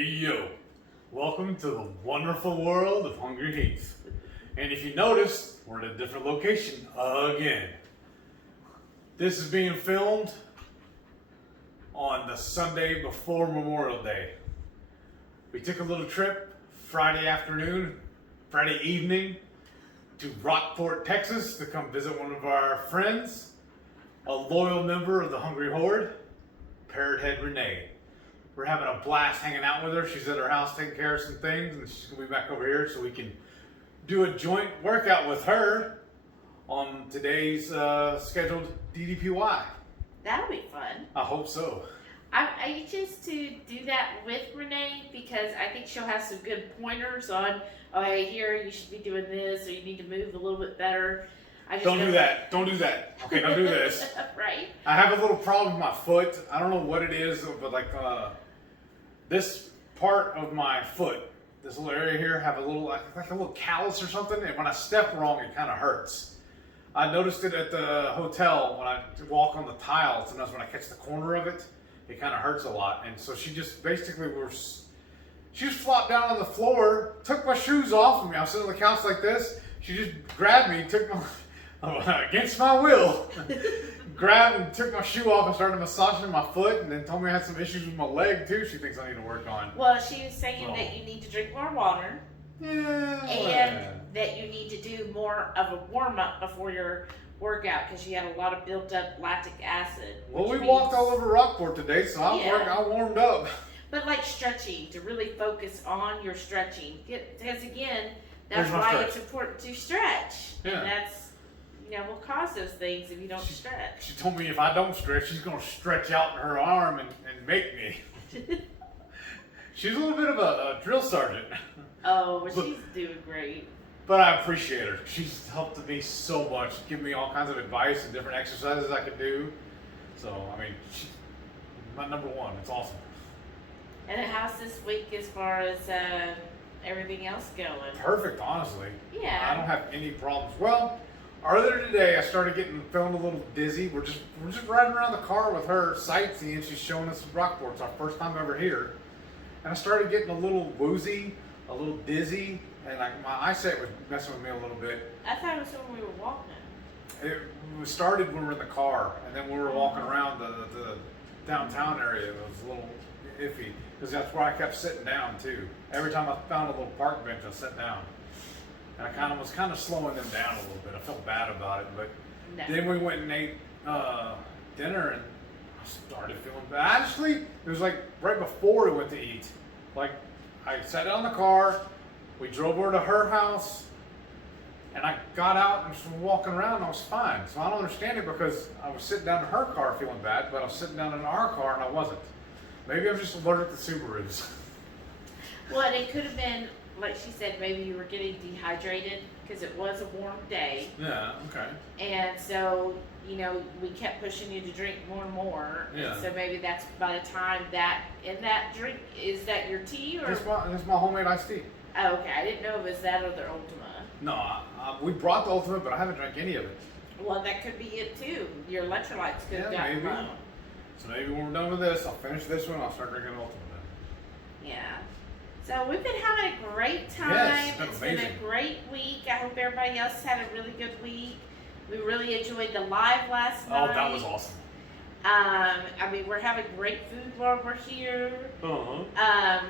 Hey yo, welcome to the wonderful world of HungryHeath. And if you noticed, we're at a different location again. This is being filmed on the Sunday before Memorial Day. We took a little trip Friday evening to Rockport, Texas to come visit one of our friends, a loyal member of the Hungry Horde, Parrothead Renee. We're having a blast hanging out with her. She's at her house taking care of some things, and she's gonna be back over here so we can do a joint workout with her on today's scheduled DDPY. That'll be fun. I hope so. I'm anxious to do that with Renee because I think she'll have some good pointers on, oh, hey, here, you should be doing this, or you need to move a little bit better. Don't do that. Don't do that. Okay, don't do this. Right? I have a little problem with my foot. I don't know what it is, but like this part of my foot, this little area here, have a little like a little callus or something, and when I step wrong, it kind of hurts. I noticed it at the hotel when I walk on the tile. Sometimes when I catch the corner of it, it kind of hurts a lot. And so she just basically she just flopped down on the floor, took my shoes off of me. I was sitting on the couch like this. She just grabbed me, took my against my will, grabbed and took my shoe off and started massaging my foot, and then told me I had some issues with my leg too. She thinks I need to work on. Well, she was saying that you need to drink more water. Yeah. And that you need to do more of a warm-up before your workout because you had a lot of built-up lactic acid. Well, we walked all over Rockport today, so I warmed up. But like stretching, to really focus on your stretching. Because again, that's Here's my why stretch. it's important to stretch. Yeah. And that's, will cause those things if you don't stretch. She told me if I don't stretch, she's going to stretch out her arm and make me. She's a little bit of a drill sergeant. Oh, but she's doing great. But I appreciate her. She's helped me so much, giving me all kinds of advice and different exercises I could do. So, I mean, she's my number one. It's awesome. And how's this week as far as everything else going? Perfect, honestly. Yeah. I don't have any problems. Well, earlier today, I started feeling a little dizzy. We're just riding around the car with her, sightseeing. She's showing us Rockport. It's our first time ever here. And I started getting a little woozy, a little dizzy, and like my eyesight was messing with me a little bit. I thought it was when we were walking. It started when we were in the car, and then when we were walking around the downtown area, it was a little iffy because that's where I kept sitting down too. Every time I found a little park bench, I sat down, and I was kind of slowing them down a little bit. I felt bad about it, but then we went and ate dinner, and I started feeling bad. Actually, it was like right before we went to eat. Like I sat down in the car, we drove over to her house, and I got out and was walking around, and I was fine. So I don't understand it because I was sitting down in her car feeling bad, but I was sitting down in our car and I wasn't. Maybe I'm just allergic to Subarus. Well, it could have been, like she said, maybe you were getting dehydrated because it was a warm day. Yeah, okay. And so, we kept pushing you to drink more and more. Yeah. And so maybe that's by the time that drink, is that your tea or? It's my homemade iced tea. Oh, okay. I didn't know if it was that or the Ultima. No, we brought the Ultimate, but I haven't drank any of it. Well, that could be it too. Your electrolytes could have gotten maybe. low. So maybe when we're done with this, I'll finish this one, I'll start drinking Ultimate then. Yeah. So we've been having a great time. Yes, it's been a great week. I hope everybody else had a really good week. We really enjoyed the live last night. Oh, that was awesome. We're having great food while we're here. Uh-huh.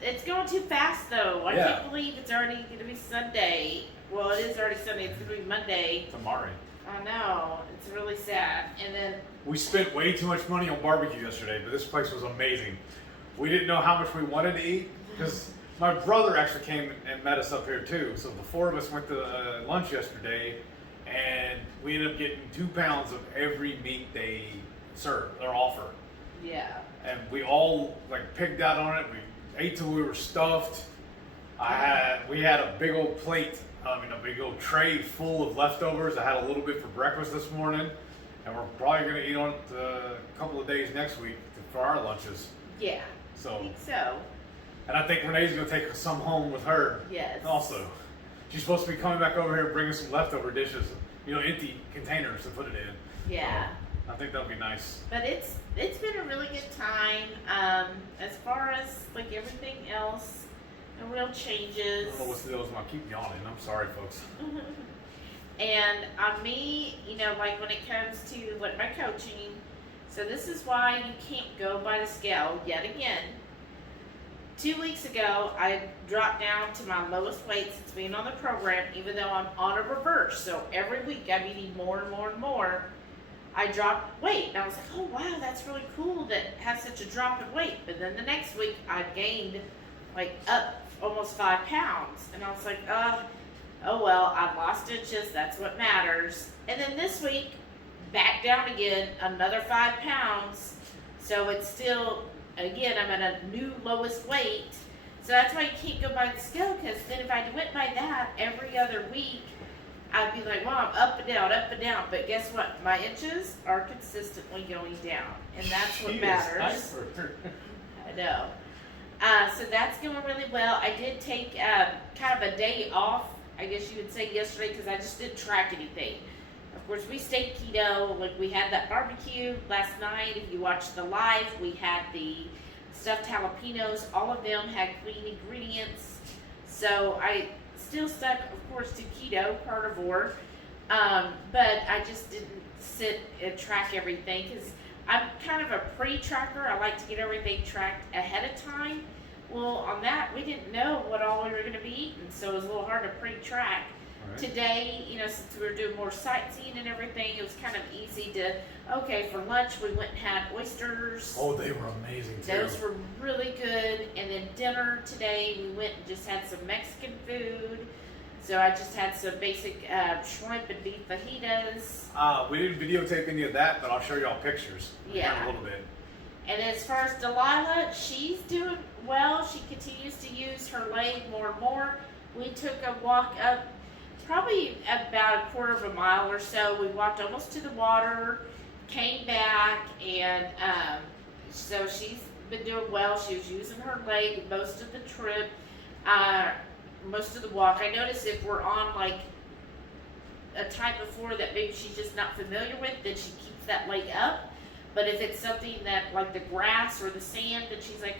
It's going too fast though. I Yeah. can't believe it's already going to be Sunday. Well, it is already Sunday. It's going to be Monday. Tomorrow. I know. It's really sad. And then We spent way too much money on barbecue yesterday, but this place was amazing. We didn't know how much we wanted to eat because my brother actually came and met us up here too. So the four of us went to lunch yesterday, and we ended up getting 2 pounds of every meat they serve or offer. yeah. And we all pigged out on it. We ate till we were stuffed. We had a big old plate, a big old tray full of leftovers. I had a little bit for breakfast this morning, and we're probably going to eat on it a couple of days next week for our lunches. Yeah. So, I think so. and I think Renee's going to take some home with her. Yes. Also, she's supposed to be coming back over here bringing some leftover dishes, empty containers to put it in. Yeah. I think that'll be nice. But it's been a really good time. As far as like everything else. No real changes. I don't know what's the deal with my keep yawning. I'm sorry, folks. And on me, you know, like when it comes to like my coaching, so this is why you can't go by the scale yet again. 2 weeks ago, I dropped down to my lowest weight since being on the program, even though I'm on a reverse. So every week I'm eating more and more and more. I dropped weight, and I was like, oh wow, that's really cool that has such a drop in weight. But then the next week, I gained like up almost 5 pounds. And I was like, oh well, I lost inches, that's what matters. And then this week, back down again, another 5 pounds. So it's still, again, I'm at a new lowest weight. So that's why you can't go by the scale, because then if I went by that every other week, I'd be like, wow, I'm up and down, up and down. But guess what? My inches are consistently going down. And that's what matters. I know. So that's going really well. I did take kind of a day off, I guess you would say, yesterday, because I just didn't track anything. Of course, we stayed keto. Like, we had that barbecue last night. If you watched the live, we had the stuffed jalapenos. All of them had clean ingredients. So I still stuck, of course, to keto, carnivore. But I just didn't sit and track everything, because I'm kind of a pre-tracker. I like to get everything tracked ahead of time. Well, on that, we didn't know what all we were going to be eating, so it was a little hard to pre-track. Right. Today, you know, since we were doing more sightseeing and everything, it was kind of easy to, okay, for lunch we went and had oysters. Oh, they were amazing too. Those were really good. And then dinner today, we went and just had some Mexican food. So I just had some basic shrimp and beef fajitas. We didn't videotape any of that, but I'll show y'all pictures. Yeah. A little bit. And as far as Delilah, she's doing well. She continues to use her leg more and more. We took a walk up probably about a quarter of a mile or so. We walked almost to the water, came back, and so she's been doing well. She was using her leg most of the trip, most of the walk. I noticed if we're on like a type of floor that maybe she's just not familiar with, then she keeps that leg up. But if it's something that, like the grass or the sand, then she's like,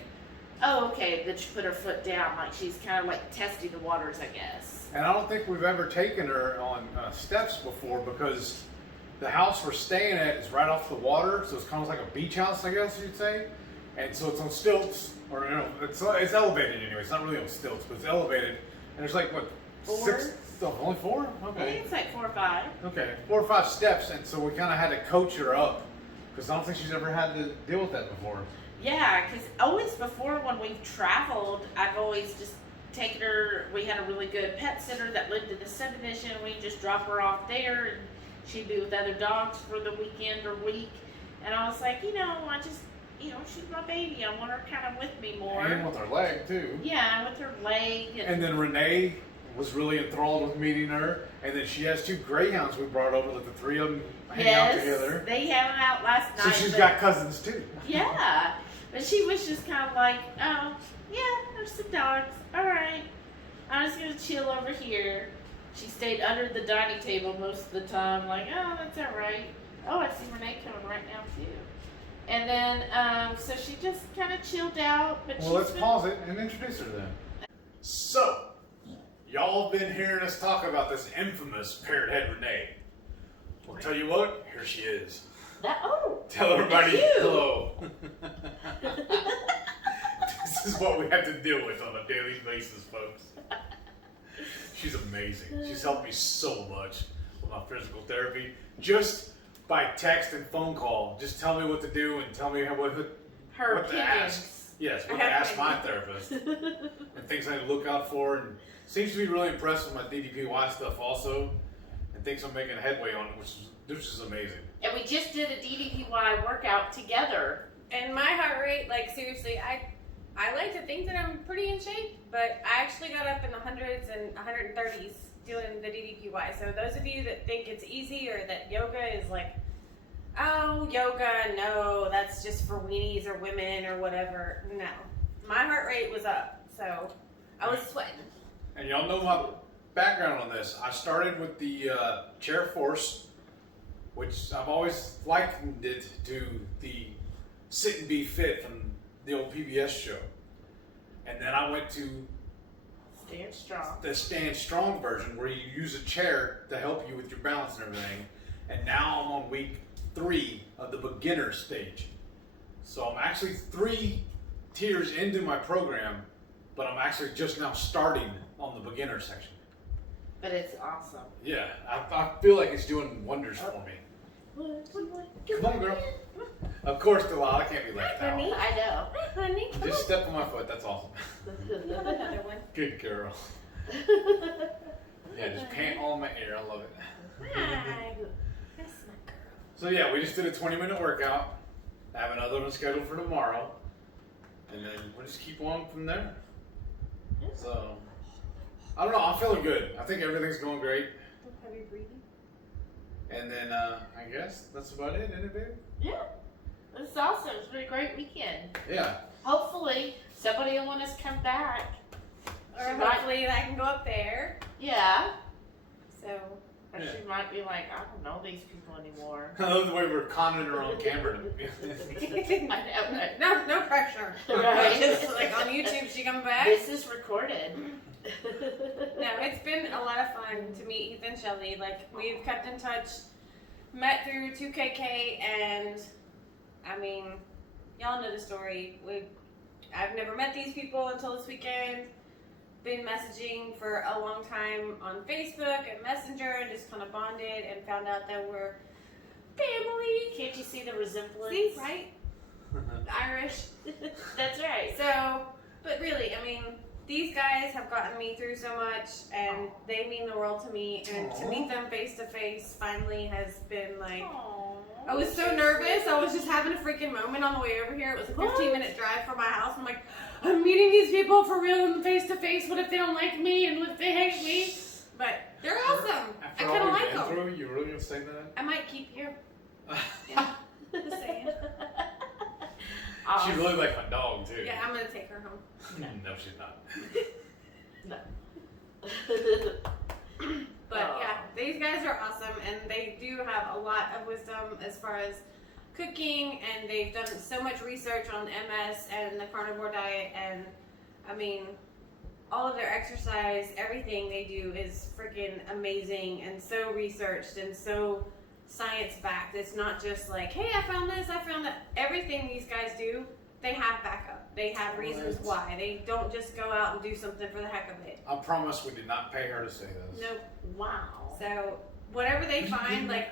oh, okay, then she put her foot down. Like she's kind of like testing the waters, I guess. And I don't think we've ever taken her on steps before, because the house we're staying at is right off the water, so it's kind of like a beach house, I guess you'd say. And so it's on stilts, or you know, it's elevated anyway. It's not really on stilts, but it's elevated. And there's like, what, 4? 6? Oh, only 4? Okay. I think it's like 4 or 5. Okay, 4 or 5 steps, and so we kind of had to coach her up, because I don't think she's ever had to deal with that before. Yeah, because always before when we've traveled, I've always just taken her. We had a really good pet sitter that lived in the subdivision. We just drop her off there, and she'd be with other dogs for the weekend or week. And I was like, you know, I just, you know, she's my baby. I want her kind of with me more. And with her leg, too. Yeah, with her leg. And then Renee was really enthralled with meeting her. And then she has 2 greyhounds we brought over, that the 3 of them hang out together. They had them out last night. So she's got cousins, too. Yeah. But she was just kind of like, oh, yeah, there's some dogs. All right. I'm just going to chill over here. She stayed under the dining table most of the time, like, oh, that's all right. Oh, I see Renee coming right now, too. And then, so she just kind of chilled out. But well, let's pause it and introduce her then. So, y'all been hearing us talk about this infamous parrot head Renee. Well, tell you what, here she is. Tell everybody hello. This is what we have to deal with on a daily basis, folks. She's amazing. She's helped me so much with my physical therapy. Just by text and phone call. Just tell me what to do and tell me what to ask. Yes, what to ask my therapist. And things I need to look out for. And seems to be really impressed with my DDPY stuff also. And thinks I'm making headway on it, which is amazing. And we just did a DDPY workout together. And my heart rate, like seriously, I like to think that I'm pretty in shape, but I actually got up in the 100s and 130s doing the DDPY. So those of you that think it's easy or that yoga is like, oh, yoga, no, that's just for weenies or women or whatever. No. My heart rate was up, so I was sweating. And y'all know my background on this. I started with the chair force, which I've always likened it to the Sit and Be Fit from the old PBS show. And then I went to Stand strong. the Stand Strong version where you use a chair to help you with your balance and everything. And now I'm on week 3 of the beginner stage. So I'm actually 3 tiers into my program, but I'm actually just now starting on the beginner section. But it's awesome. Yeah, I feel like it's doing wonders for me. Come on, girl. Of course, Delilah, I can't be left out. Honey. I know. Honey, come Just on. step on my foot, that's awesome. You have another one. Good girl. Yeah, just pant all in my ear, I love it. Hi. That's my girl. So yeah, we just did a 20-minute workout. I have another one scheduled for tomorrow. And then we'll just keep on from there. So, I don't know, I'm feeling good. I think everything's going great. Heavy breathing. And then, I guess that's about it, isn't it, babe? Yeah. It's awesome. It's been a great weekend. Yeah. Hopefully, somebody will want us to come back. Or She might- hopefully I can go up there. Yeah. So. Or Yeah. she might be like, I don't know these people anymore. I love the way we're conning her on camera. I know, right? No pressure. Right. Just like on YouTube, she come back. This is recorded. No, it's been a lot of fun to meet Heath and Shelly. Like, we've kept in touch, met through 2KK, and I mean, y'all know the story. I've never met these people until this weekend. Been messaging for a long time on Facebook and Messenger, and just kind of bonded and found out that we're family. Can't you see the resemblance? See, right? Irish. That's right. So, but really, I mean, these guys have gotten me through so much, and they mean the world to me. And to meet them face to face finally has been like, I was so nervous. I was just having a freaking moment on the way over here. It was a 15-minute drive from my house. I'm like, I'm meeting these people for real and face to face. What if they don't like me and what if they hate me? But they're awesome. After I all kind of we've like been them. through, you really gonna say that? I might keep you. Yeah, just saying. She really like my dog too. Yeah, I'm gonna take her home. No, she's not. But yeah, these guys are awesome, and they do have a lot of wisdom as far as cooking, and they've done so much research on MS and the carnivore diet, and I mean, all of their exercise, everything they do is freaking amazing and so researched and so science-backed. It's not just like, hey, I found this, I found that. Everything these guys do, they have backup. They have reasons why. They don't just go out and do something for the heck of it. I promise we did not pay her to say this. Nope. Wow. So whatever they find, like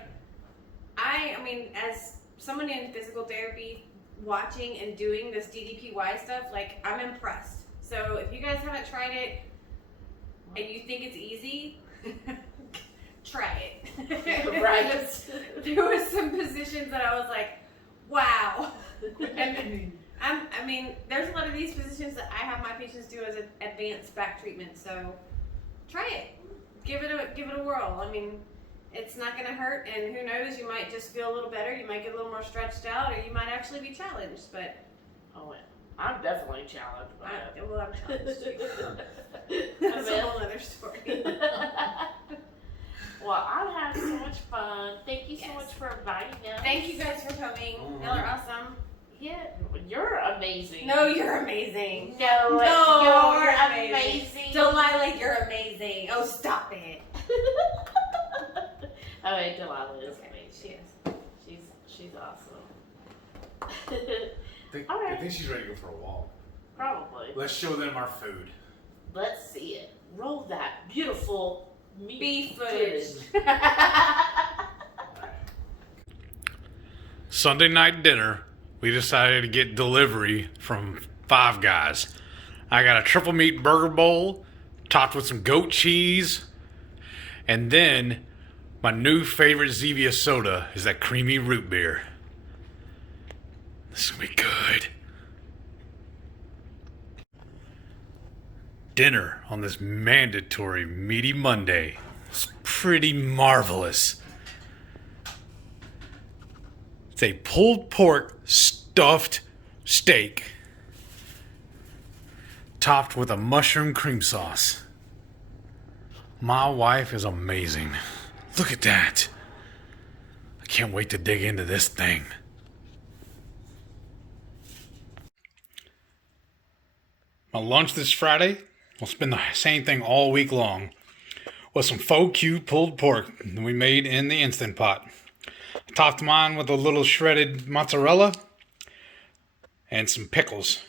I mean, as someone in physical therapy, watching and doing this DDPY stuff, like I'm impressed. So if you guys haven't tried it and you think it's easy, try it. Right. There was some positions that I was like, wow. And I mean, there's a lot of these positions that I have my patients do as an advanced back treatment. So try it. Give it a whirl. I mean, it's not going to hurt, and who knows, you might just feel a little better. You might get a little more stretched out, or you might actually be challenged. But Oh, I'm definitely challenged by it. I'm challenged too. That's a whole other story. Well, I've had so much fun. Thank you so Yes. much for inviting us. Thank you guys for coming. Y'all are awesome. Yeah, you're amazing. No, you're amazing. No, No, you're you're amazing. Delilah, you're amazing. Oh, stop it. Oh, wait, Delilah is Okay, amazing. she is. She's awesome. I think she's ready to go for a walk. Probably. Let's show them our food. Let's see it. Roll that beautiful Beef footage. Sunday night dinner, we decided to get delivery from Five Guys. I got a triple meat burger bowl, topped with some goat cheese, and then my new favorite Zevia soda is that creamy root beer. This is gonna be good. Dinner on this mandatory meaty Monday was pretty marvelous. It's a pulled pork stuffed steak topped with a mushroom cream sauce. My wife is amazing. Look at that. I can't wait to dig into this thing. My lunch this Friday will spend the same thing all week long, with some faux cube pulled pork that we made in the Instant Pot. I topped mine with a little shredded mozzarella and some pickles.